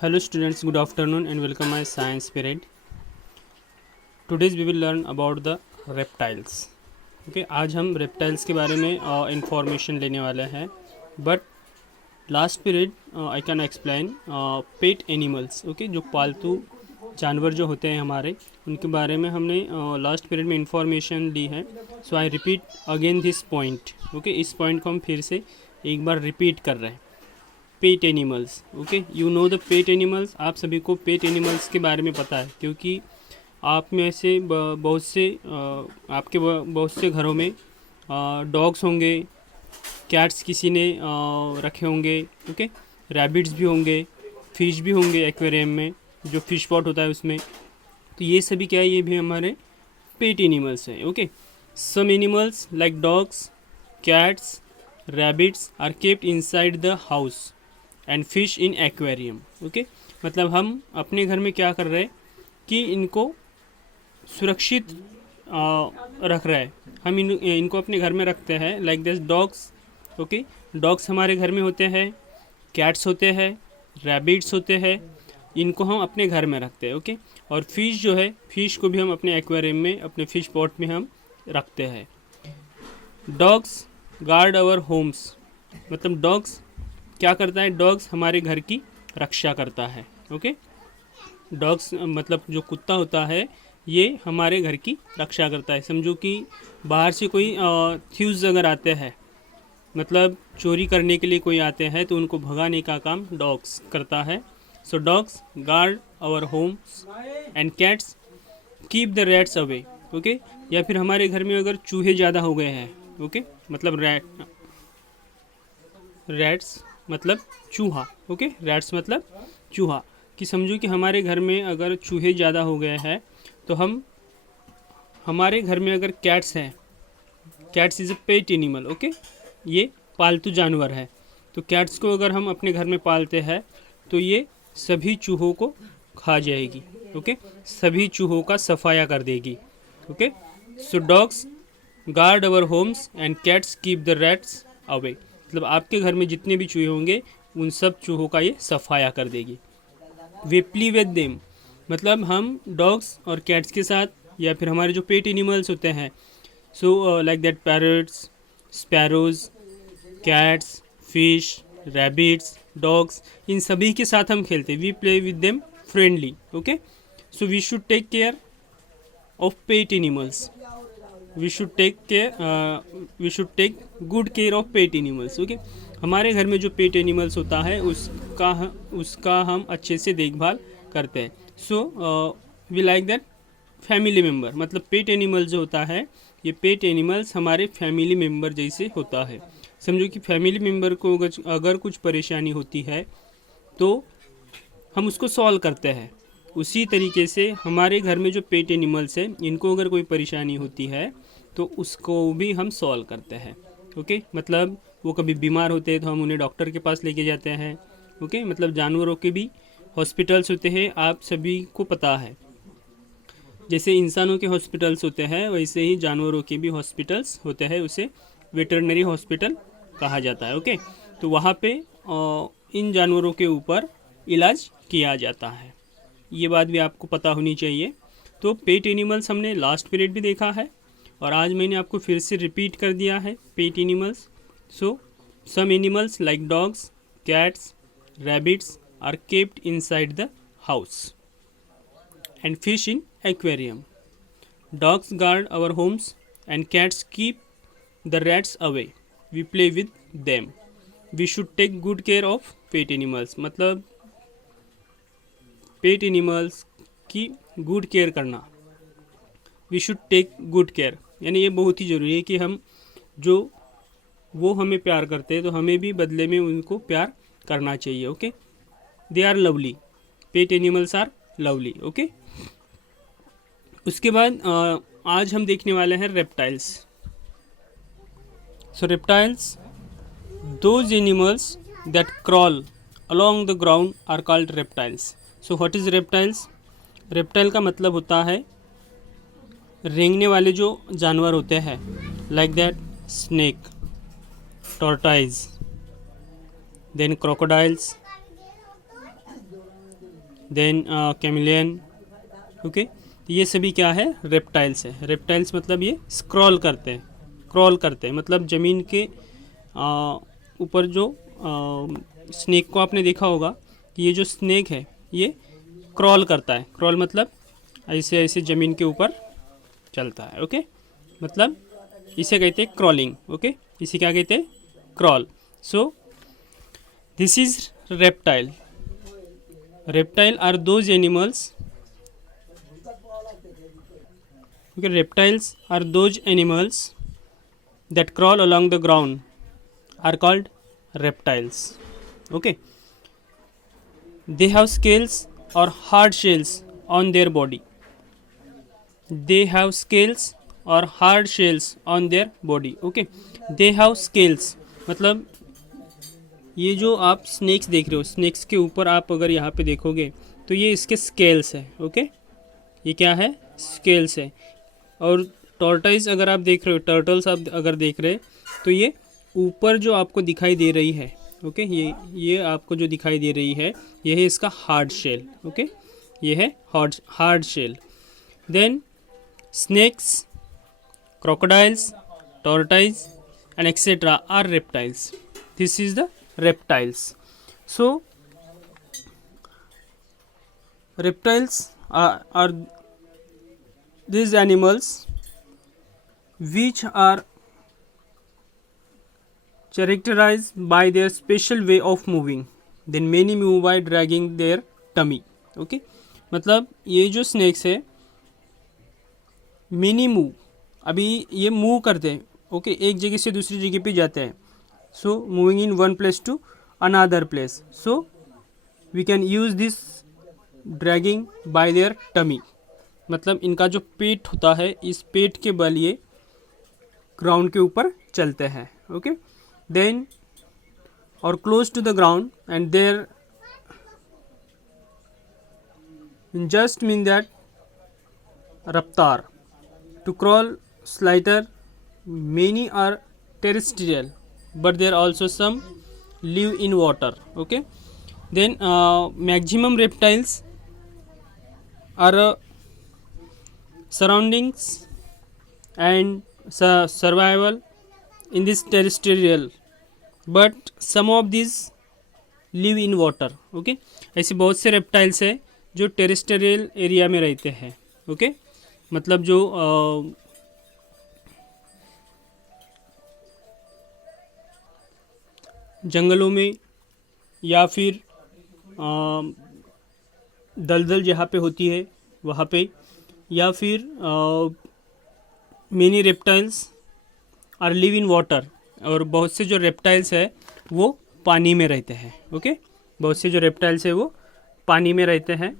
Hello students, good afternoon and welcome my science period. Today we will learn about the reptiles. Okay, आज हम reptiles के बारे में information लेने वाले हैं. But last period I can explain pet animals. Okay, जो पालतू जानवर जो होते हैं हमारे, उनके बारे में हमने लास्ट पीरियड में इंफॉर्मेशन ली है. So I repeat again this point. Okay, इस पॉइंट को हम फिर से एक बार रिपीट कर रहे हैं. पेट animals. Okay, you know the pet animals. आप सभी को पेट एनिमल्स के बारे में पता है, क्योंकि आप में से बहुत से आपके बहुत से घरों में डॉग्स होंगे, कैट्स किसी ने रखे होंगे. ओके, रैबिट्स भी होंगे, फिश भी होंगे एक्वेरियम में, जो फिश पॉट होता है उसमें. तो ये सभी क्या है, ये भी हमारे पेट एनिमल्स हैं. Okay, some animals like dogs, cats, rabbits are kept inside the house and fish in aquarium. Okay, मतलब हम अपने घर में क्या कर रहे हैं कि इनको सुरक्षित रख रहे हैं. हम इनको अपने घर में रखते हैं. Like this dogs. Okay, dogs हमारे घर में होते हैं, कैट्स होते हैं, रैबिट्स होते हैं, इनको हम अपने घर में रखते हैं. ओके, और फिश जो है, फिश को भी हम अपने एक्वेरियम में, अपने फिश पॉट में हम रखते हैं. Dogs guard our homes. मतलब डॉग्स क्या करता है, डॉग्स हमारे घर की रक्षा करता है. ओके, डॉग्स मतलब जो कुत्ता होता है, ये हमारे घर की रक्षा करता है. समझो कि बाहर से कोई थ्यूज अगर आते हैं, मतलब चोरी करने के लिए कोई आते हैं, तो उनको भगाने का काम डॉग्स करता है. So dogs guard our homes and cats keep the rats away. Okay, या फिर हमारे घर में अगर चूहे ज़्यादा हो गए हैं, ओके, मतलब रैट्स मतलब चूहा. ओके, रैट्स मतलब चूहा. कि समझो कि हमारे घर में अगर चूहे ज़्यादा हो गए हैं, तो हम हमारे घर में अगर कैट्स हैं, cats is a pet animal. Okay, ये पालतू जानवर है. तो कैट्स को अगर हम अपने घर में पालते हैं, तो ये सभी चूहों को खा जाएगी. ओके, सभी चूहों का सफाया कर देगी. Okay, so dogs guard our Holmes and cats keep the rats away. मतलब आपके घर में जितने भी चूहे होंगे, उन सब चूहों का ये सफाया कर देगी. We play with them. मतलब हम डॉग्स और कैट्स के साथ, या फिर हमारे जो पेट एनिमल्स होते हैं, so like that parrots, sparrows, cats, fish, rabbits, dogs, इन सभी के साथ हम खेलते हैं. We play with them friendly. Okay, so we should take care of pet animals. We should take good care of pet animals. Okay, हमारे घर में जो पेट एनिमल्स होता है, उसका हम अच्छे से देखभाल करते हैं. So we like that family member. मतलब पेट एनिमल जो होता है, ये पेट एनिमल्स हमारे फैमिली मेम्बर जैसे होता है. समझो कि फैमिली मेम्बर को अगर कुछ परेशानी होती है, तो हम उसको सॉल्व करते हैं. उसी तरीके से हमारे घर में जो पेट एनिमल्स हैं, इनको अगर कोई परेशानी होती है, तो उसको भी हम सॉल्व करते हैं. ओके, मतलब वो कभी बीमार होते हैं, तो हम उन्हें डॉक्टर के पास लेके जाते हैं. ओके, मतलब जानवरों के भी हॉस्पिटल्स होते हैं, आप सभी को पता है. जैसे इंसानों के हॉस्पिटल्स होते हैं, वैसे ही जानवरों के भी हॉस्पिटल्स होते हैं. उसे वेटरनरी हॉस्पिटल कहा जाता है. ओके, तो वहाँ पे इन जानवरों के ऊपर इलाज किया जाता है. ये बात भी आपको पता होनी चाहिए. तो पेट एनिमल्स हमने लास्ट पीरियड भी देखा है, और आज मैंने आपको फिर से रिपीट कर दिया है pet animals. So some animals like dogs, cats, rabbits are kept inside the house and fish in aquarium. Dogs guard our homes and cats keep the rats away. We play with them. We should take good care of pet animals. मतलब pet animals की good care करना. We should take good care, यानी ये बहुत ही ज़रूरी है कि हम जो वो हमें प्यार करते हैं, तो हमें भी बदले में उनको प्यार करना चाहिए. Okay, they are lovely. Pet animals are lovely. Okay, उसके बाद आज हम देखने वाले हैं reptiles. So reptiles, those animals that crawl along the ground are called reptiles. So what is reptiles? Reptile का मतलब होता है रेंगने वाले जो जानवर होते हैं, like that snake, tortoise, then crocodiles, then chameleon. Okay, तो ये सभी क्या है, रेप्टाइल्स है। रेप्टाइल्स मतलब ये स्क्रॉल करते हैं, क्रॉल करते हैं, मतलब ज़मीन के ऊपर जो स्नेक को आपने देखा होगा कि ये जो स्नेक है ये क्रॉल करता है। क्रॉल मतलब ऐसे ऐसे ज़मीन के ऊपर चलता है। ओके, मतलब इसे कहते हैं क्रॉलिंग। ओके, इसे क्या कहते हैं, crawl. So this is reptile. Reptile are those animals, okay, reptiles are those animals that crawl along the ground are called reptiles. Okay, they have scales or hard shells on their body. They have scales or hard shells on their body. Okay, they have scales मतलब ये जो आप snacks देख रहे हो, snacks के ऊपर आप अगर यहाँ पे देखोगे तो ये इसके स्केल्स है। ओके, ये क्या है, स्केल्स है। और टॉर्टाइज अगर आप देख रहे हो, टर्टल्स आप अगर देख रहे हैं तो ये ऊपर जो आपको दिखाई दे रही है, ओके, ये आपको जो दिखाई दे रही है ये है इसका हार्ड शेल। ओके, ये है hard shell. Then snakes, crocodiles, tortoise and etcetera are reptiles. This is the reptiles. So reptiles are these animals which are characterized by their special way of moving. Then many move by dragging their tummy. Okay, मतलब ये जो snacks है mini move, अभी ये move करते हैं। Okay, एक जगह से दूसरी जगह पे जाते हैं। So moving in one place to another place. So we can use this dragging by their tummy, मतलब इनका जो पेट होता है इस पेट के बल ये ग्राउंड के ऊपर चलते हैं। ओके, देन और close to the ground and there just mean that रफ्तार to crawl slither. Many are terrestrial but there also some live in water. Okay, then maximum reptiles are surroundings and survival in this terrestrial, but some of these live in water. Okay, ऐसे बहुत से reptiles है जो terrestrial area में रहते हैं। Okay, मतलब जो जंगलों में या फिर दलदल जहाँ पे होती है वहाँ पे, या फिर many reptiles are live in water, और बहुत से जो रेप्टाइल्स है वो पानी में रहते हैं। ओके, बहुत से जो रेप्टाइल्स है वो पानी में रहते हैं।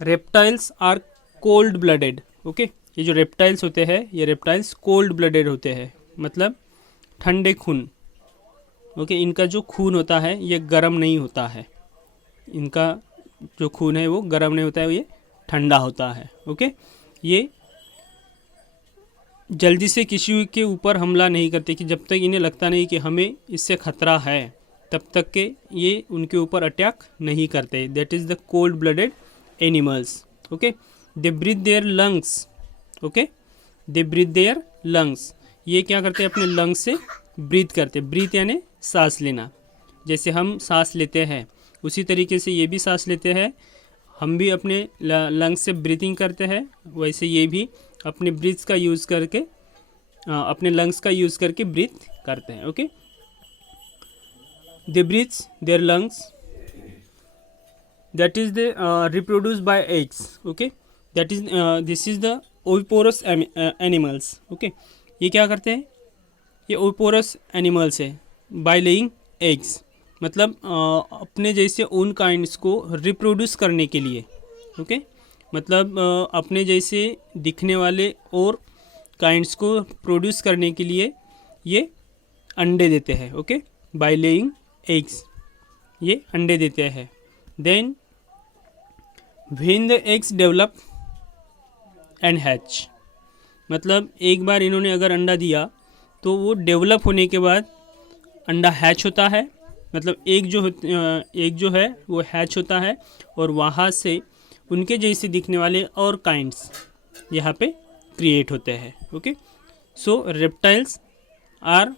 Reptiles are cold blooded. Okay, ये जो रेप्टाइल्स होते हैं ये रेप्टाइल्स कोल्ड ब्लडेड होते हैं, मतलब ठंडे खून। ओके, इनका जो खून होता है ये गर्म नहीं होता है, इनका जो खून है वो गर्म नहीं होता है, ये ठंडा होता है। ओके, ये जल्दी से किसी के ऊपर हमला नहीं करते कि जब तक इन्हें लगता नहीं कि हमें इससे खतरा है तब तक के ये उनके ऊपर अटैक नहीं करते। That is the cold blooded animals. Okay, they breathe their lungs. Okay, they breathe their lungs, ये क्या करते हैं, अपने लंग्स से ब्रीथ करते। ब्रीथ यानी सांस लेना, जैसे हम सांस लेते हैं उसी तरीके से ये भी सांस लेते हैं। हम भी अपने लंग्स से ब्रीथिंग करते हैं, वैसे ये भी अपने ब्रीथ्स का यूज़ करके अपने लंग्स का यूज़ करके ब्रीथ करते हैं। Okay, they breathes their lungs, that is the reproduce by eggs. Okay, that is this is the oviparous animals. Okay, ये क्या करते हैं, ये ओविपोरस एनिमल्स है बाय लेइंग एग्स, मतलब अपने जैसे ओन काइंड्स को रिप्रोड्यूस करने के लिए। ओके, मतलब अपने जैसे दिखने वाले और काइंड्स को प्रोड्यूस करने के लिए ये अंडे देते हैं। ओके, बाय लेइंग एग्स, ये अंडे देते हैं। Then when the eggs develop and hatch, मतलब एक बार इन्होंने अगर अंडा दिया तो वो डेवलप होने के बाद अंडा हैच होता है मतलब एक जो है वो हैच होता है और वहाँ से उनके जैसे दिखने वाले और काइंड्स यहाँ पे क्रिएट होते हैं। Okay, so reptiles are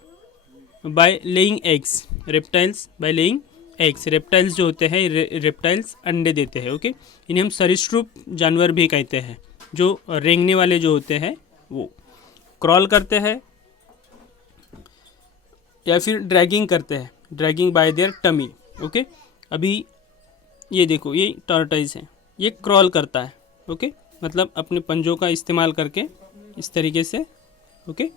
by laying eggs, reptiles by laying eggs, reptiles जो होते हैं रेप्टाइल्स अंडे देते हैं। ओके, इन्हें हम सरीसृप जानवर भी कहते हैं। जो रेंगने वाले जो होते हैं वो क्रॉल करते हैं या फिर ड्रैगिंग करते हैं, dragging by their tummy. Okay, अभी ये देखो, ये टॉर्टोइज है, ये क्रॉल करता है। ओके, मतलब अपने पंजों का इस्तेमाल करके इस तरीके से ओके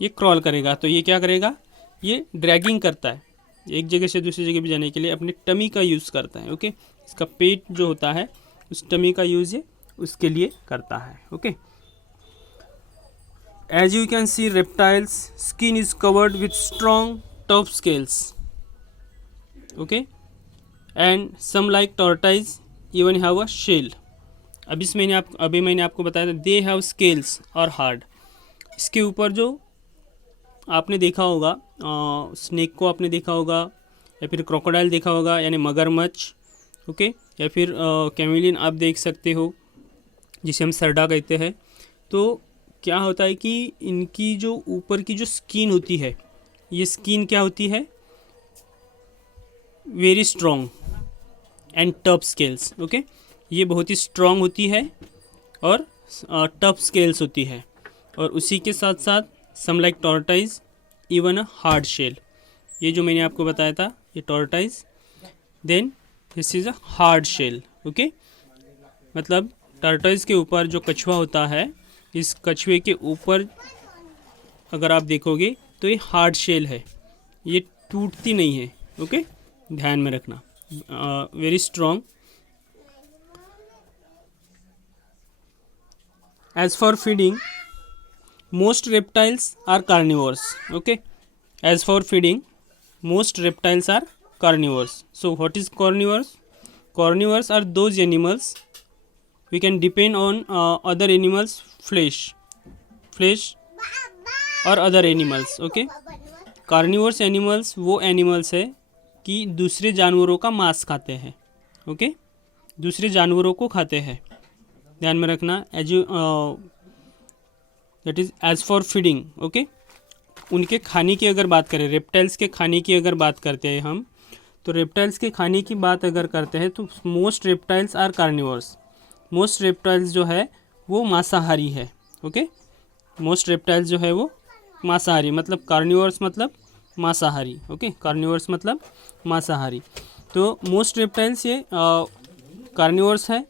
ये क्रॉल करेगा। तो ये क्या करेगा, ये ड्रैगिंग करता है, एक जगह से दूसरी जगह भी जाने के लिए अपनी टमी का यूज़ करता है। ओके, इसका पेट जो होता है उस टमी का यूज़ ये उसके लिए करता है। Okay, as you can see reptiles skin is covered with strong tough scales. Okay, and some like tortoise even have a shell. अभी मैंने आपको बताया था दे हैव स्केल्स और हार्ड। इसके ऊपर जो आपने देखा होगा स्नेक को आपने देखा होगा या फिर क्रोकोडाइल देखा होगा यानी मगरमच्छ। ओके, या फिर कैमेलियन आप देख सकते हो जिसे हम सरडा कहते हैं। तो क्या होता है कि इनकी जो ऊपर की जो स्किन होती है, ये स्किन क्या होती है, very strong and tough scales. Okay, ये बहुत ही स्ट्रॉन्ग होती है और टफ स्केल्स होती है, और उसी के साथ साथ some like tortoise even a hard shell. ये जो मैंने आपको बताया था ये tortoise, then this is a hard shell. Okay, मतलब टॉर्टाइज के ऊपर जो कछुआ होता है, इस कछुए के ऊपर अगर आप देखोगे तो ये हार्ड शेल है, ये टूटती नहीं है। ओके, ध्यान में रखना, very strong. As for feeding, most reptiles are carnivores. Okay, as for feeding, most reptiles are carnivores. So what is carnivores? Carnivores are those animals we can depend on other animals flesh or other animals. Okay, carnivores animals वो animals है कि दूसरे जानवरों का मांस खाते हैं। Okay, दूसरे जानवरों को खाते हैं, ध्यान में रखना। As you that is as for feeding. Okay, उनके खाने की अगर बात करें, रेप्टाइल्स के खाने की अगर बात करते हैं हम, तो रेप्टाइल्स के खाने की बात अगर करते हैं तो most reptiles are carnivores. Most reptiles जो है वो मांसाहारी है। ओके, मोस्ट रेप्टाइल्स जो है वो मांसाहारी, मतलब कार्निवर्स मतलब मांसाहारी। ओके, कार्निवर्स मतलब मांसाहारी। तो मोस्ट रेप्टाइल्स ये कार्निवर्स है।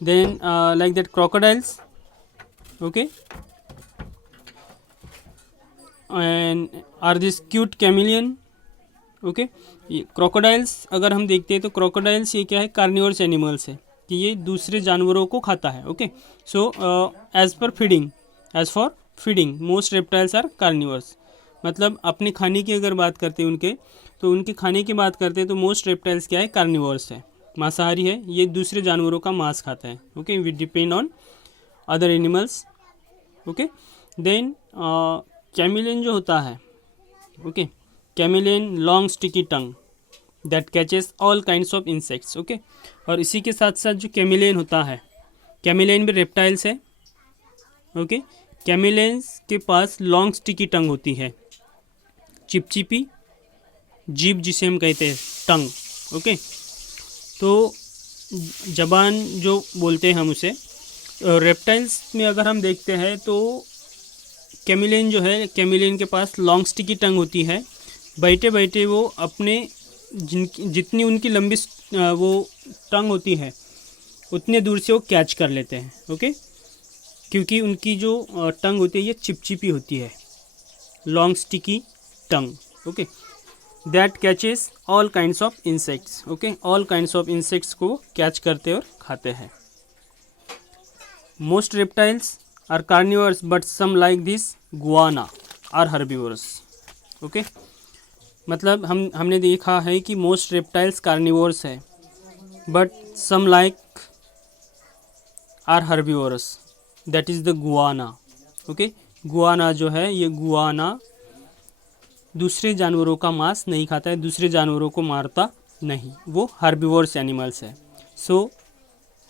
Then like that crocodiles, okay, and are this cute chameleon. Okay, ये क्रोकोडाइल्स अगर हम देखते हैं तो क्रोकोडाइल्स ये क्या है, कार्निवर्स एनिमल्स है कि ये दूसरे जानवरों को खाता है। Okay, so as for feeding most reptiles are carnivores. मतलब अपने खाने की अगर बात करते हैं उनके, तो उनके खाने की बात करते हैं तो मोस्ट रेप्टाइल्स क्या है, कार्निवर्स है, मांसाहारी है, ये दूसरे जानवरों का मांस खाता है। Okay, we depend on other animals. Okay, then chameleon जो होता है, okay, chameleon long sticky tongue that catches all kinds of insects. Okay, और इसी के साथ साथ जो कैमिलियन होता है, कैमिलियन भी रेप्टाइल्स है। ओके, कैमिलियंस के पास लॉन्ग स्टिकी टंग होती है, चिपचिपी जीभ जिसे हम कहते हैं, टंग। ओके, तो जबान जो बोलते हैं हम उसे। रेप्टाइल्स में अगर हम देखते हैं तो कैमिलियन जो है, कैमिलियन के पास लॉन्ग स्टिकी टंग होती है। बैठे बैठे वो अपने जितनी उनकी लंबी वो टंग होती है उतने दूर से वो कैच कर लेते हैं। ओके, क्योंकि उनकी जो टंग होती है ये चिपचिपी होती है, long sticky tongue. Okay, that catches all kinds of insects. Okay, all kinds of insects को कैच करते और खाते हैं। Most reptiles are carnivores but some like this iguana are herbivorous. Okay, मतलब हमने देखा है कि मोस्ट रेप्टाइल्स कार्निवर्स है but some like are herbivorous, that is the iguana. Okay, iguana जो है, ये गुआना दूसरे जानवरों का मांस नहीं खाता है, दूसरे जानवरों को मारता नहीं, वो हर्बीवोरस एनिमल्स है। So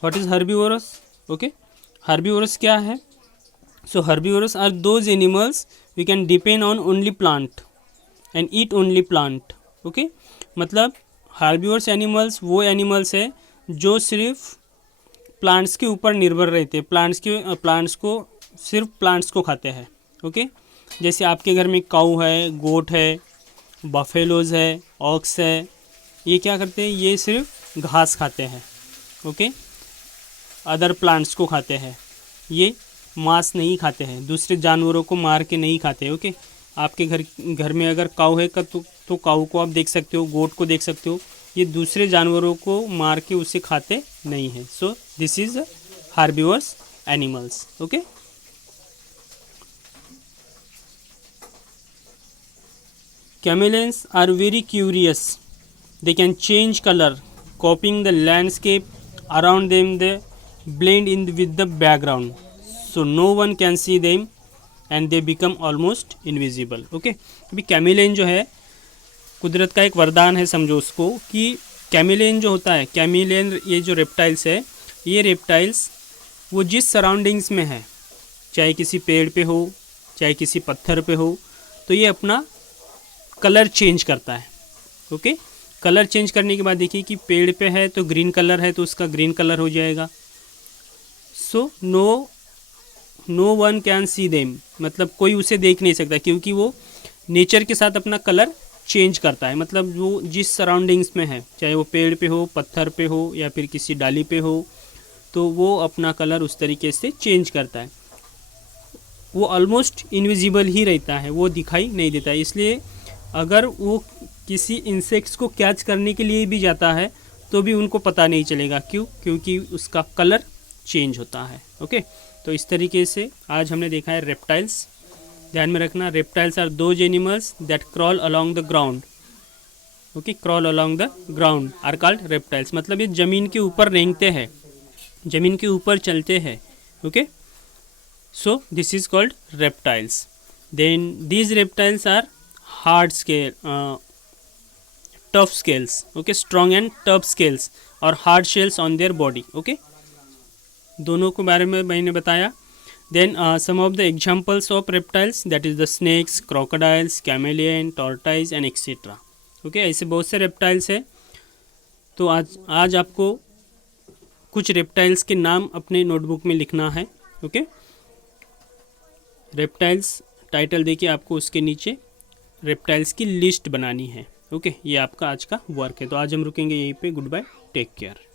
what is herbivorous? Okay, herbivorous क्या है? So herbivorous are those animals we can depend on only plant and eat only plant. Okay, मतलब हर्बीवोरस एनिमल्स वो एनिमल्स है जो सिर्फ प्लांट्स के ऊपर निर्भर रहते हैं, प्लांट्स को सिर्फ प्लांट्स को खाते हैं। ओके, जैसे आपके घर में काऊ है, गोट है, बफेलोज है, ऑक्स है, ये क्या करते हैं? ये सिर्फ घास खाते हैं। ओके, अदर प्लांट्स को खाते हैं, ये मांस नहीं खाते हैं, दूसरे जानवरों को मार के नहीं खाते। ओके, आपके घर में अगर काऊ है तो काऊ को आप देख सकते हो, गोट को देख सकते हो, ये दूसरे जानवरों को मार के उसे खाते नहीं हैं। So this is herbivores animals. Okay, chameleons are very curious. They can change color, copying the landscape around them. They blend in with the background, so no one can see them and they become almost invisible. Okay, अभी chameleon जो है कुदरत का एक वरदान है, समझो उसको, कि कैमिलियन जो होता है, कैमिलियन ये जो रेप्टाइल्स है, ये रेप्टाइल्स वो जिस सराउंडिंग्स में है, चाहे किसी पेड़ पे हो, चाहे किसी पत्थर पे हो, तो ये अपना कलर चेंज करता है। ओके, कलर चेंज करने के बाद देखिए कि पेड़ पे है तो ग्रीन कलर है तो उसका ग्रीन कलर हो जाएगा। So no one can see them, मतलब कोई उसे देख नहीं सकता, क्योंकि वो नेचर के साथ अपना कलर चेंज करता है। मतलब वो जिस सराउंडिंग्स में है, चाहे वो पेड़ पे हो, पत्थर पे हो या फिर किसी डाली पे हो, तो वो अपना कलर उस तरीके से चेंज करता है। वो ऑलमोस्ट इनविजिबल ही रहता है, वो दिखाई नहीं देता है। इसलिए अगर वो किसी इंसेक्ट्स को कैच करने के लिए भी जाता है तो भी उनको पता नहीं चलेगा। क्यों? क्योंकि उसका कलर चेंज होता है। ओके, तो इस तरीके से आज हमने देखा है रेप्टाइल्स। ध्यान में रखना, reptiles are those animals that crawl along the ground. Okay, crawl along the ground are called reptiles, मतलब ये ज़मीन के ऊपर रेंगते हैं, ज़मीन के ऊपर चलते हैं। Okay, so this is called reptiles. Then these reptiles are hard scale tough scales, okay, strong and tough scales और hard shells on their body. okay, दोनों के बारे में मैंने बताया। then some of the examples of reptiles, that is the snakes, crocodiles, chameleon, tortoise and etc. okay, ऐसे बहुत से reptiles है। तो आज आपको कुछ reptiles के नाम अपने नोटबुक में लिखना है। ओके, reptiles टाइटल देखिए, आपको उसके नीचे रेप्टाइल्स की लिस्ट बनानी है। ओके, ये आपका आज का वर्क है। तो आज हम रुकेंगे यहीं पे। Good bye, take care.